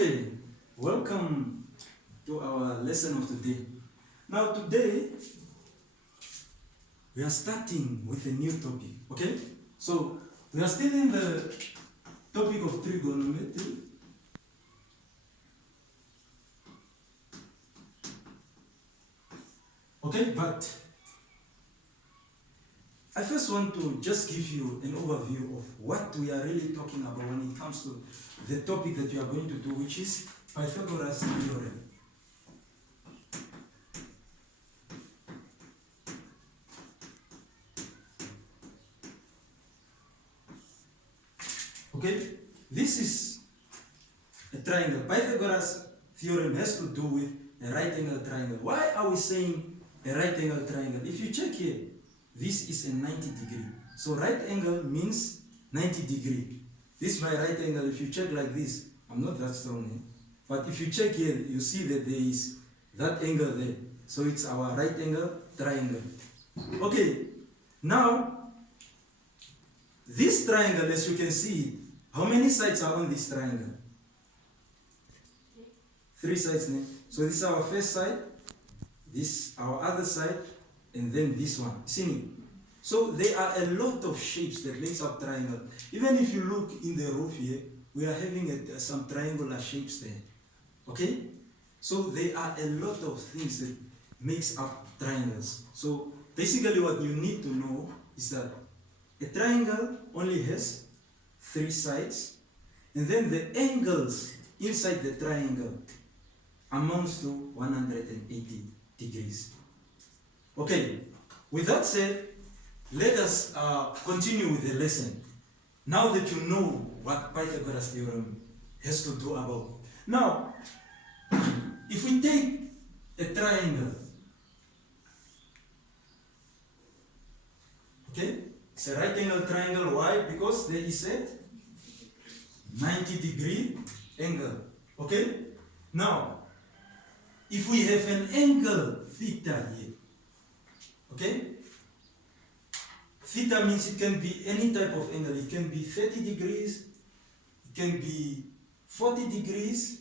Okay, welcome to our lesson of today. Now today, we are starting with a new topic, okay? So, we are still in the topic of trigonometry. Okay, but I first want to just give you an overview of what we are really talking about when it comes to the topic that we are going to do, which is Pythagoras theorem. Okay, this is a triangle. Pythagoras theorem has to do with a right angle triangle. Why are we saying a right angle triangle? If you check here, this is a 90 degree. So right angle means 90 degree. This is my right angle. If you check like this, I'm not that strong here. But if you check here, you see that there is that angle there. So it's our right angle triangle. Okay, now this triangle, as you can see, how many sides are on this triangle? 3 sides. So this is our first side, this our other side, and then this one. See? So there are a lot of shapes that makes up triangle. Even if you look in the roof here, we are having some triangular shapes there. Okay? So there are a lot of things that makes up triangles. So basically what you need to know is that a triangle only has 3 sides, and then the angles inside the triangle amounts to 180 degrees. Okay, with that said, let us continue with the lesson. Now that you know what Pythagoras theorem has to do about. Now, if we take a triangle, okay, it's a right angle triangle. Why? Because there is a 90 degree angle. Okay? Now, if we have an angle theta here, okay? Theta means it can be any type of angle. It can be 30 degrees, it can be 40 degrees,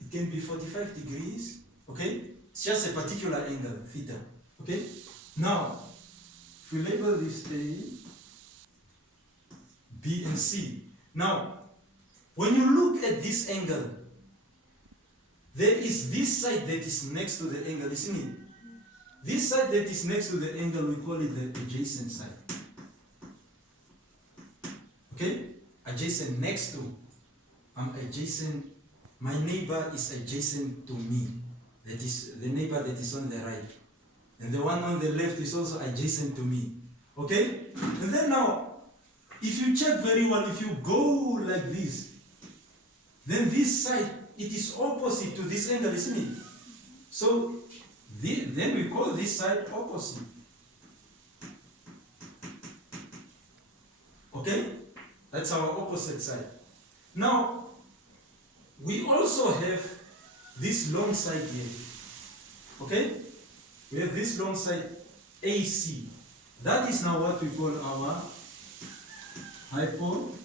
it can be 45 degrees, okay? It's just a particular angle, theta, okay? Now, if we label this A, B, and C. Now, when you look at this angle, there is this side that is next to the angle, isn't it? This side that is next to the angle, we call it the adjacent side. Okay? Adjacent next to. I'm adjacent. My neighbor is adjacent to me. That is the neighbor that is on the right. And the one on the left is also adjacent to me. Okay? And then now, if you check very well, if you go like this, then this side, it is opposite to this angle, isn't it? So, then we call this side opposite. Okay? That's our opposite side. Now, we also have this long side here. Okay? We have this long side AC. That is now what we call our hypotenuse.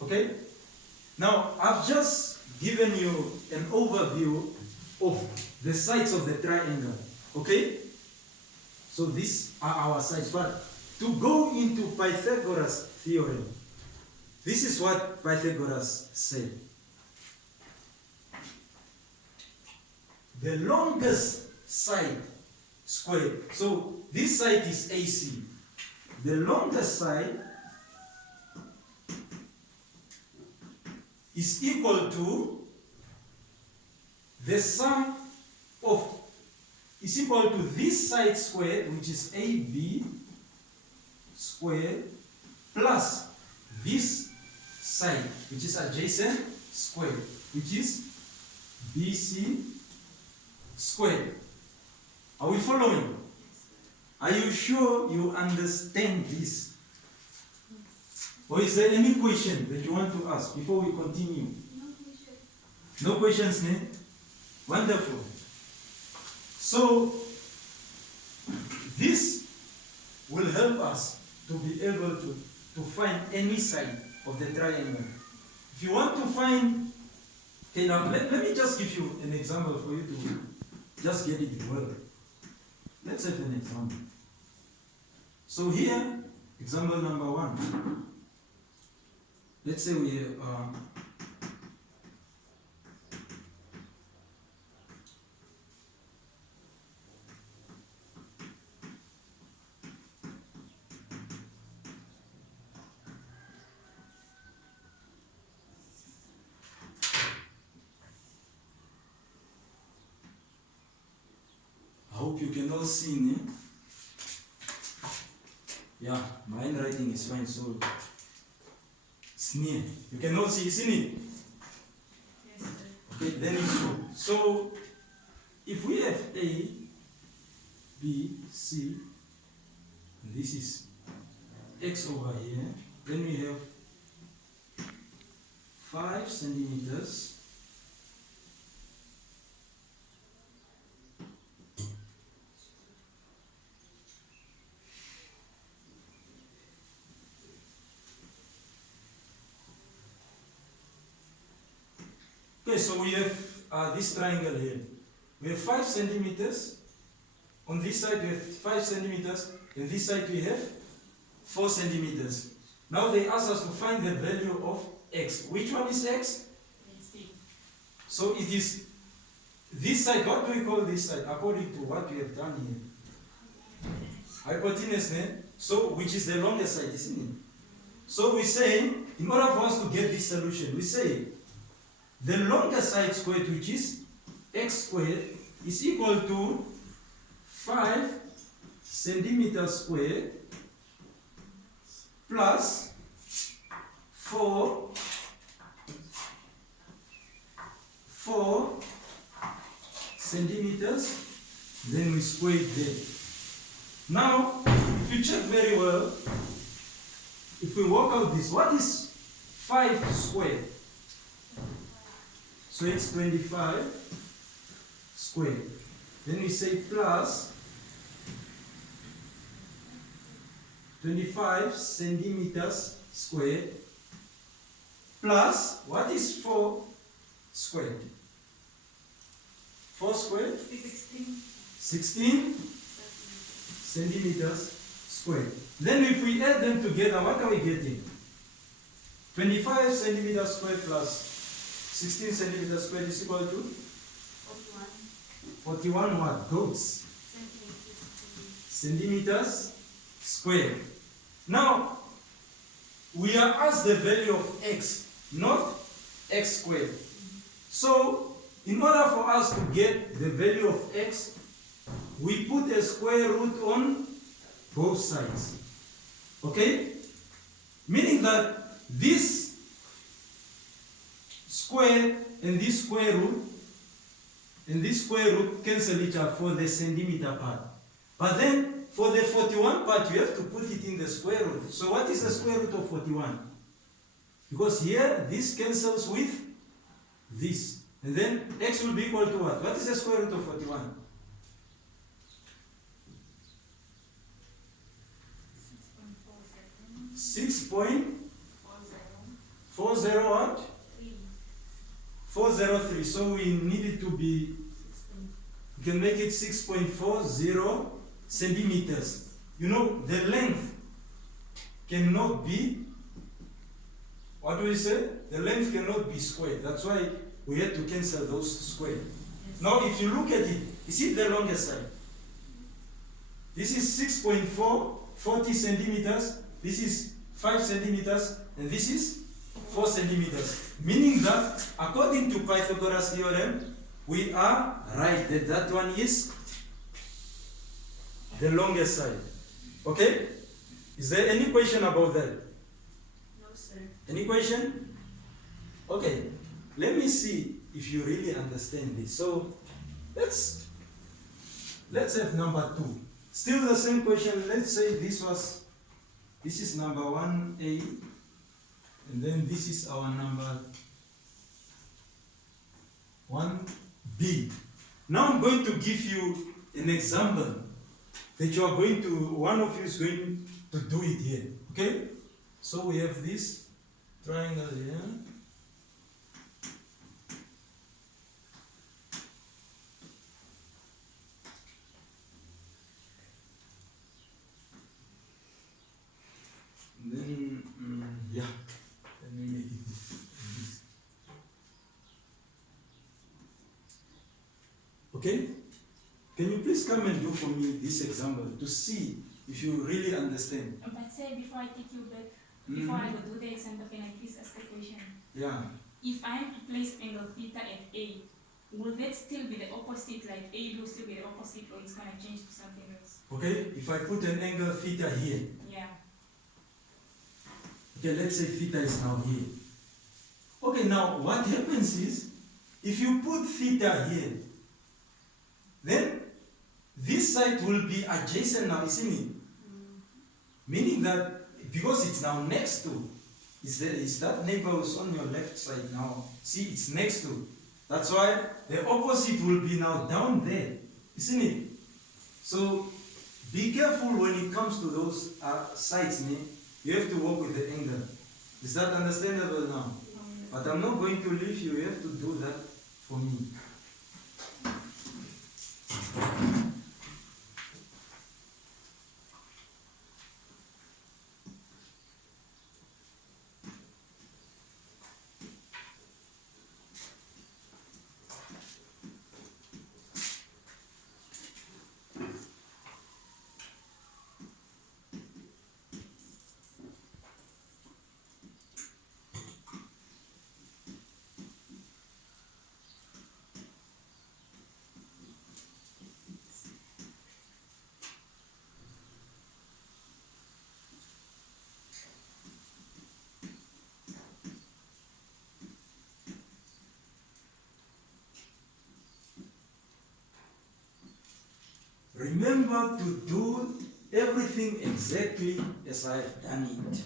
Okay? Now, I've just given you an overview of the sides of the triangle. Okay? So these are our sides. But to go into Pythagoras theorem, this is what Pythagoras said. The longest side squared. So this side is AC. The longest side is equal to the sum of, is equal to this side squared, which is AB squared, plus this side, which is adjacent squared, which is BC squared. Are we following? Are you sure you understand this? Or is there any question that you want to ask before we continue? No questions, ne? Wonderful. So, this will help us to be able to find any side of the triangle. If If you want to find, okay, now let me just give you an example for you to just get it well. Let's have an example. So here, example number 1. Let's say we I hope you can all see me. Yeah, my handwriting is fine, so it's near. You can all see, isn't it? Yes, sir. Okay, then it's good. So if we have A, B, C, and this is X over here, then we have 5 centimeters. Okay, so we have this triangle here. We have 5 centimeters. On this side we have 5 centimeters. On this side we have 4 centimeters. Now they ask us to find the value of x. Which one is x? So it is this side. What do we call this side? According to what we have done here. Hypotenuse, so which is the longest side, isn't it? So we say, in order for us to get this solution, we say the longest side squared, which is x squared, is equal to 5 centimeters squared plus 4 centimeters, then we square it there. Now, if you check very well, if we work out this, what is 5 squared? So it's 25 squared. Then we say plus 25 centimeters squared plus, what is 4 squared? 4 squared? 16 centimeters squared. Then if we add them together, what are we getting? 25 centimeters squared plus 16 centimeters squared is equal to 41 what? Goats. Centimeters squared. Now, we are asked the value of x, not x squared. So, in order for us to get the value of x, we put a square root on both sides. Okay? Meaning that this square and this square root cancel each other for the centimeter part. But then for the 41 part, you have to put it in the square root. So what is the square root of 41? Because here this cancels with this. And then x will be equal to what? What is the square root of 41? 6.40 what? 403. So we need it to be, we can make it 6.40 centimeters. You know, the length cannot be, what do we say? The length cannot be squared. That's why we had to cancel those squared. Yes. Now if you look at it, is it the longest side? This is 6.40 centimeters, this is 5 centimeters, and this is 4 centimeters. Meaning that, according to Pythagoras theorem, we are right that that one is the longest side. Okay? Is there any question about that? No, sir. Any question? Okay. Let me see if you really understand this. So, let's have number 2. Still the same question. Let's say this is number 1A, and then this is our number 1B. Now I'm going to give you an example that you are going to, one of you is going to do it here. Okay? So we have this triangle here. Yeah. Let me make it this. Okay? Can you please come and do for me this example to see if you really understand? But say before I take you back, before I go do the example, can I please ask the question? Yeah. If I am to place angle theta at A, will that still be the opposite, like A will still be the opposite, or it's gonna change to something else? Okay, if I put an angle theta here, Yeah. okay, let's say theta is now here. Okay, now what happens is, if you put theta here, then this side will be adjacent now, isn't it? Meaning that because it's now next to, is that neighbor who's on your left side now? See, it's next to. That's why the opposite will be now down there, isn't it? So be careful when it comes to those sides, man. You have to work with the angle. Is that understandable now? But I'm not going to leave you. You have to do that for me. Remember to do everything exactly as I have done it.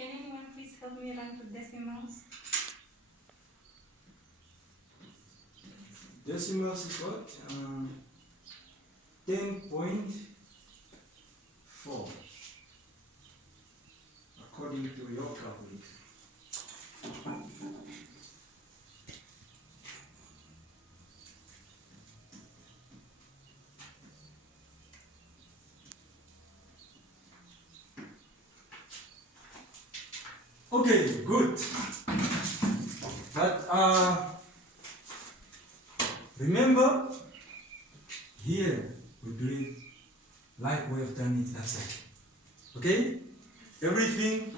Can anyone please help me run to decimals? Decimals is what? 10.4 according to your calculator. Okay, good. But remember, here we do it like we have done it that side. Okay? Everything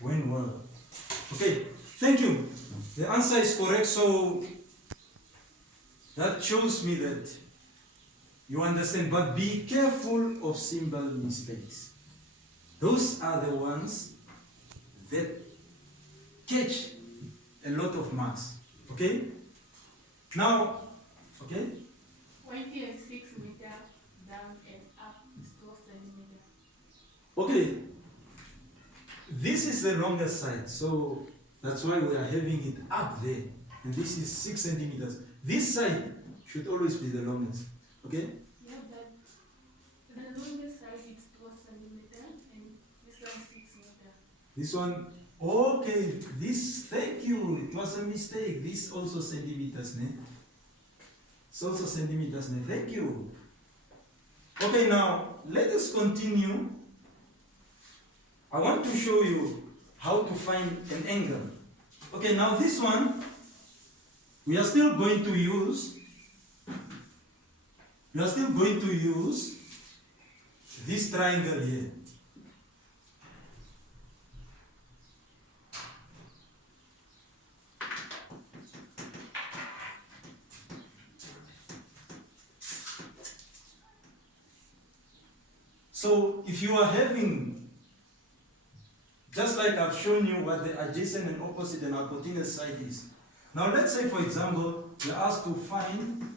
went well. Okay, thank you. The answer is correct, so that shows me that you understand. But be careful of symbol mistakes. Those are the ones that catch a lot of marks. Okay? Now, okay? 26 meter down and up is 12 centimeter. Okay. This is the longest side, so that's why we are having it up there. And this is 6 centimeters. This side should always be the longest. Okay? Yeah, but the longest side is 12 centimeter and this one 6 meter. This one, okay, this, thank you, it was a mistake. This also centimeters, ne? It's also centimeters, ne? Thank you. Okay, now, let us continue. I want to show you how to find an angle. Okay, now this one, we are still going to use this triangle here. So if you are having, just like I've shown you what the adjacent and opposite and hypotenuse side is. Now let's say, for example, we're asked to find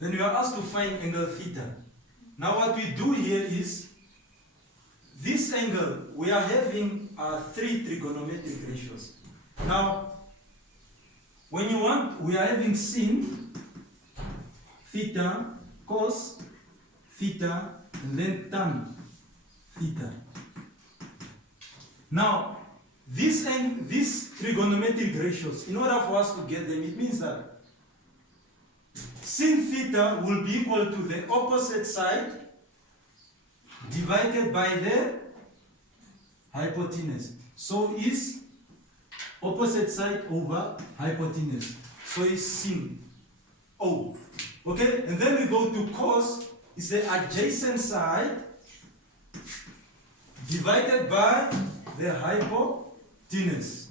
then we are asked to find angle theta. Now what we do here is, this angle, we are having three trigonometric ratios. Now, when you want, we are having sin, theta, cos, theta, and then tan, theta. Now, these trigonometric ratios, in order for us to get them, it means that sin theta will be equal to the opposite side divided by the hypotenuse. So is opposite side over hypotenuse. So is sin O. Okay? And then we go to cos, is the adjacent side divided by the hypotenuse.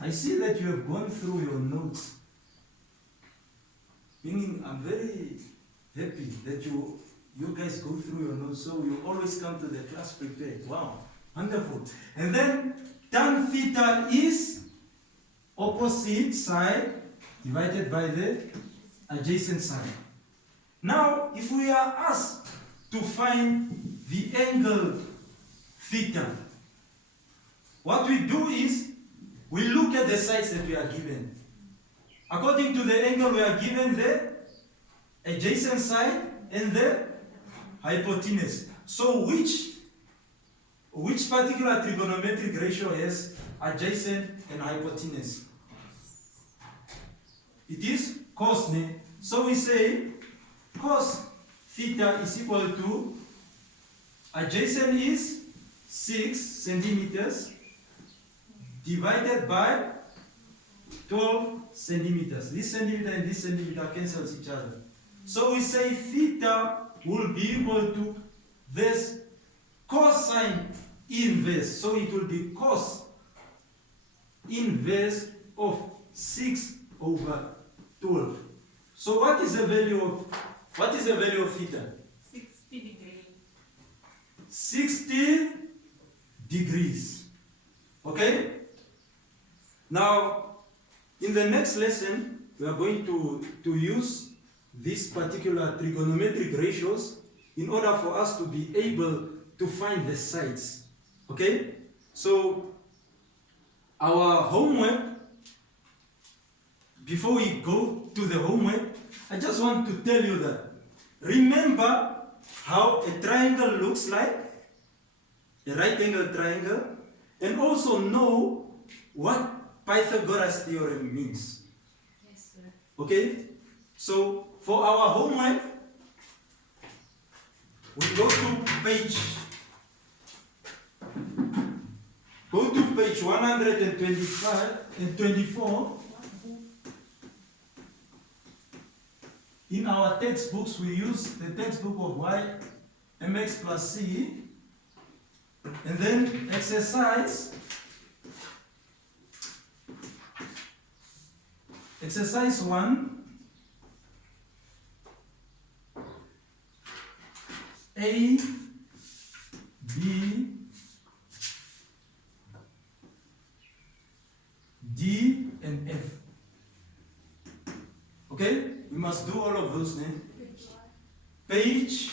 I see that you have gone through your notes. Meaning, I'm very happy that you guys go through your notes, so you always come to the class prepared. Wow, wonderful. And then tan theta is opposite side divided by the adjacent side. Now, if we are asked to find the angle theta, what we do is we look at the sides that we are given. According to the angle, we are given the adjacent side and the hypotenuse. So which particular trigonometric ratio has adjacent and hypotenuse? It is cos. So we say cos theta is equal to, adjacent is 6 centimeters divided by 12 centimeters. This centimeter and this centimeter cancels each other. So we say theta will be equal to this cosine inverse. So it will be cos inverse of 6 over 12. So what is the value of theta? 60 degrees. 60 degrees. Okay? Now, in the next lesson, we are going to use these particular trigonometric ratios in order for us to be able to find the sides. Okay? So, our homework, before we go to the homework, I just want to tell you that, remember how a triangle looks like, a right angle triangle, and also know what Pythagoras theorem means. Yes, sir. Okay? So, for our homework, we go to page 125 and 24. In our textbooks, we use the textbook of y mx plus c, and then exercise 1, A, B, D, and F. Okay? We must do all of those names. Page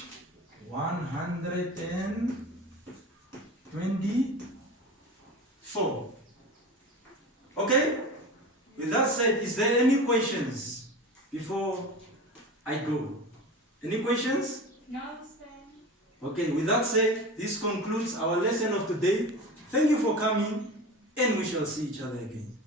124. Okay? With that said, is there any questions before I go? Any questions? No, sir. Okay, with that said, this concludes our lesson of today. Thank you for coming. and we shall see each other again.